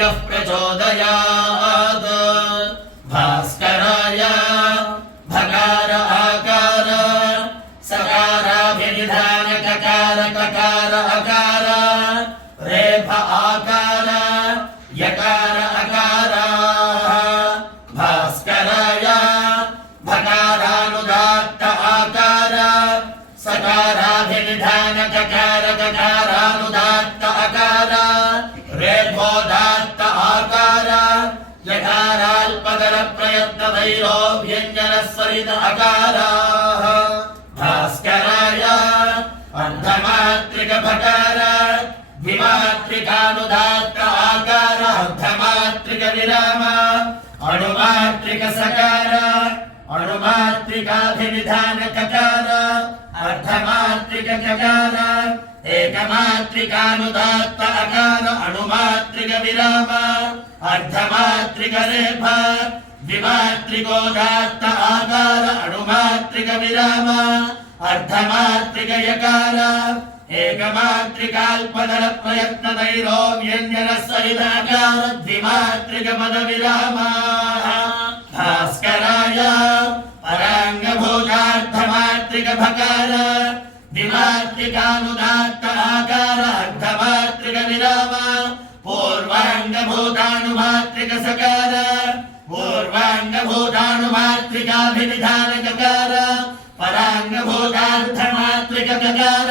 यः प्रचोदयात् भास्कराय भकार आकार सकाराभिनिधान ककार ककार अकार रेफ आकार यकार अकार भास्कराय भकारानुदात्त आकार सकाराभिनिधान ककार ककारानुदात्त अकार रेफोदात्त आकार यकाराल्पकर प्रयत्न दैरो व्यञ्जन स्वरित अकाराः भास्कराय अर्धमात्रिक भकार द्विमात्रिकानुदात्त आकार अर्धमात्रिक विराम अणुमात्रिक सकार अणुमात्रिकाभिनिधान ककार अर्धमात्रिक ककार एकमात्रिकानुदात्त अकार अणुमात्रिक विराम अर्धमात्रिक रेफ द्विमात्रिकोदात्त आकार अणुमात्रिक विराम अर्धमात्रिक यकार एकमात्रिकाल्पदर प्रयत्न दैरो व्यञ्जन स्वरिताकार द्विमात्रिक पद विराम भास्कराय पराङ्गभूतार्धमात्रिक भकार द्विमात्रिकानुदात्त आकार अर्धमात्रिक विराम पूर्वाङ्गभूतानुमात्रिक सकार पूर्वाङ्गभूतानुमात्रिकाभिनिधान ककार पराङ्गभूतार्धमात्रिक ककार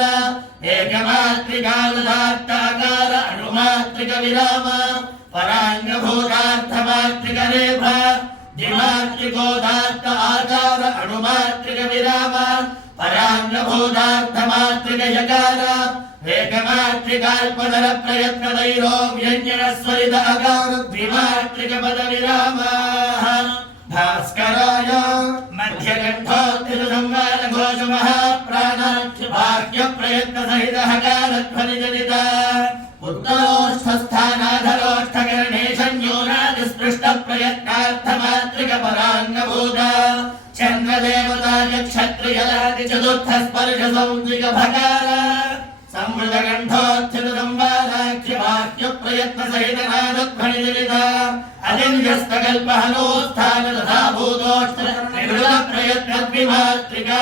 एकमात्रिकानुदात्त आकार अणुमात्रिक विराम पराङ्गभूतार्धमात्रिक रेफ द्विमात्रिकोदात्त आकार अणुमात्रिक विराम पराङ्गभूतार्धमात्रिक यकार एकमात्रिकाल्पदर प्रयत्न दैरो व्यञ्जन स्वरित अकार द्विमात्रिक पद विराम भास्कराय मध्यकण्ठोत्थित संवाद घोष महाप्राणाख्य वाक्य प्रयत्न सहित हकार ध्वनि जनित उत्तरोष्ठस्थानाधरोष्ठकरणे संयोगादि स्पृष्ट प्रयत्नार्थमात्रिक पराङ्गभूत चन्द्रदेवता क्षत्रियलादि चतुर्थ स्पर्श संज्ञिक भकार संवृतकण्ठोत्थित संवादाख्य वाक्य प्रयत्न सहित नादध्वनि जनित अलिङ्गस्तकल्पहनोत्थान तथा भूतोष्ठ प्रयत्न द्विमात्रिका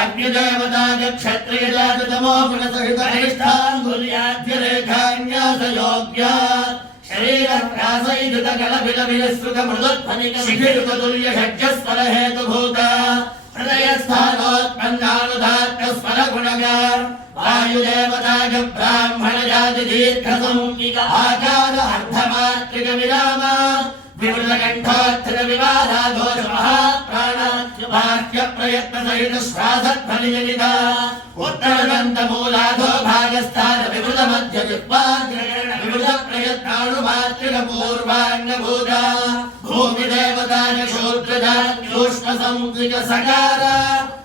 अग्निदेवता क्षत्रियजात तमो गुण सहित अनिष्ठाङ्गुल्याद्य रेखान्यास योग्य शरीरप्रासैधृत कलबिलबिलश्रुत मृदध्वनिक शिखिरुत तुल्य षड्जस्वर हेतुभूत हृदयस्थानोत्पन्नानुदात्त स्वर गुणकार वायुदेवता ब्राह्मण जाति दीर्घ संज्ञिक आकार अर्धमात्रिक विराम विवृतकण्ठोत्थित विवादाघोष महाप्राणाख्य वाक्य प्रयत्न सहित श्वासध्वनि जनित उत्तरदन्तमूलाधो भागस्थान विवृत मध्य जिह्वाग्रगण विवृत प्रयत्नाणुमात्रिक पूर्वाङ्गभूत भूमिदेवता शूद्रजात्यूष्म संज्ञिक सकार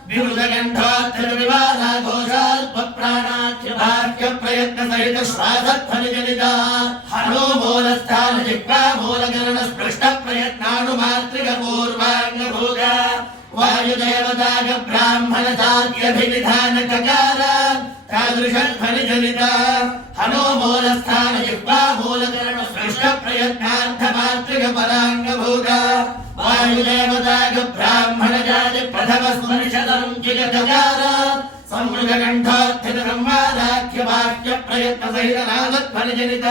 विवृतकण्ठोत्थित विवादाघोषाल्प प्राणाख्य वाक्य प्रयत्न सहित श्वासध्वनि जनित हनो मूलस्थान जिह्वा मूलकर्ण स्पृष्ट प्रयत्नाणुमात्रिक पूर्वाङ्गभूत वायुदेवता ब्राह्मण जात्यभिनिधान ककार तादृशध्वनि जनित हनो मूलस्थान जिह्वा मूलकर्ण स्पृष्ट प्रयत्नार्थमात्रिक पराङ्गभूत वायुदेवता ब्राह्मण जाति प्रथम स्पर्शदंकिक ककार संवृतकण्ठोत्थित संवादाख्य वाक्य प्रयत्न सहित नादध्वनि जनित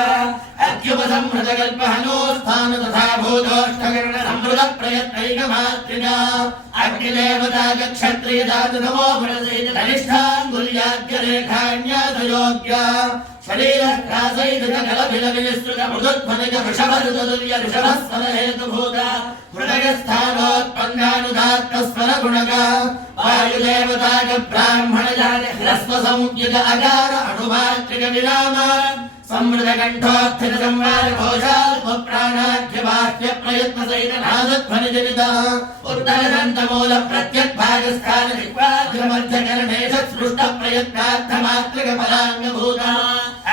अत्युपसंहृतकल्पहनोत्थान तथा भूतोष्ठकर्ण संवृत प्रयत्नैकमात्रिका अग्निदेवता क्षत्रियजात तमो गुण सहित अनिष्ठाङ्गुल्याद्य रेखान्यास योग्य शरीरप्रासैधृत कलबिलबिलश्रुत मृदध्वनिक वृषभऋत तुल्य ऋषभस्वर हेतुभूत हृदयस्थानोत्पन्नानुदात्त स्वर गुणकार वायुदेवता ब्राह्मण जाति ह्रस्व संज्ञिक अकार अणुमात्रिक विराम संवृतकण्ठोत्थित संवाद घोषाल्प प्राणाख्य वाक्य प्रयत्न सहित नादध्वनि जनित उत्तरदन्तमूल प्रत्यग्भागस्थान जिह्वाग्र मध्यकर्णे स्पृष्ट प्रयत्नार्थमात्रिक पराङ्गभूत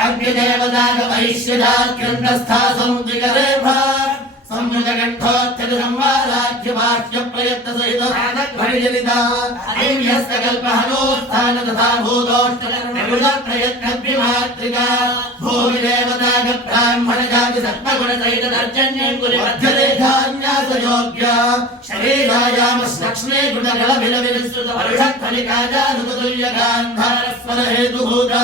अग्निदेवता वैश्यजात्यन्तस्था संज्ञिक रेफ संवृतकण्ठोत्थित संवादाख्य वाक्य प्रयत्न सहित ध्वनिजनिता अय्यस्तकल्पहनोत्थान तथा भूतोष्टनिवृत प्रयत्न विमात्रिका भूमि देवता ब्राह्मण जाति सत्त्वगुण सहित दर्जन्यंकुरि मध्यते धान्यास योग्य शरीरायामश्लक्ष्मे कृतगल विलविलस्तुत वर्षध्वनिका जानुतुल्य गान्धार स्वर हेतुभूता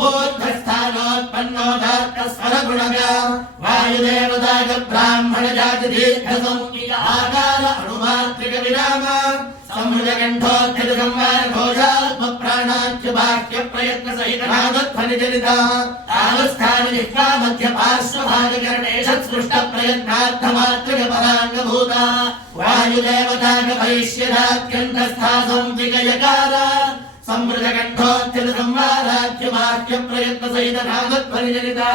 ऊर्ध्वस्थानोत्पन्नो धात्त स्वर गुणगा वायुदेवता ब्राह्मण जाति दीर्घ संज्ञिक आकार अणुमात्रिक विराम संहृतकण्ठोत्थित संवार घोषात्म प्राणाख्य वाक्य प्रयत्न सहित नादध्वनिजनिता तालस्थान जिह्वा मध्य पार्श्वभागकरणे सत्सृष्ट प्रयत्नार्थमात्रिक पराङ्गभूता वायुदेवता वैश्यदात्यन्तस्था संज्ञिक यकार संहृतकण्ठोत्थित संवाराख्य वाक्य प्रयत्न सहित नादध्वनिजनिता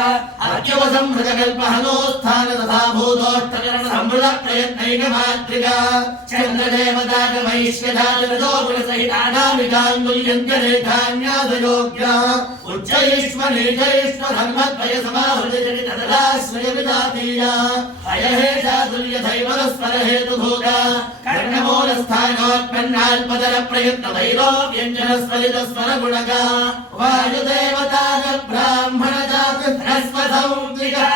अर्क्यव संहृतकल्पहनोत्थान तथा भूतोष्टकरण संहृत प्रयत्नैकमात्रिका चन्द्रदेवता वैश्यदातिरजो गुणसहित अनामिकाङ्गुल्यन्त्यरेखान्यासयोग्या उच्चैश्वरीचैश्व धर्मद्वय समाहृतजनित तदाश्रयविदातीया अयहेशातुल्यधैवरस्वर हेतुभूता कर्णमूलस्थानोत्पन्नाल्पदर प्रयत्न वैरोप्यञ्जन स्वरित स्वर गुणगा वायुदेवता ब्राह्मण जात ह्रस्व संज्ञिका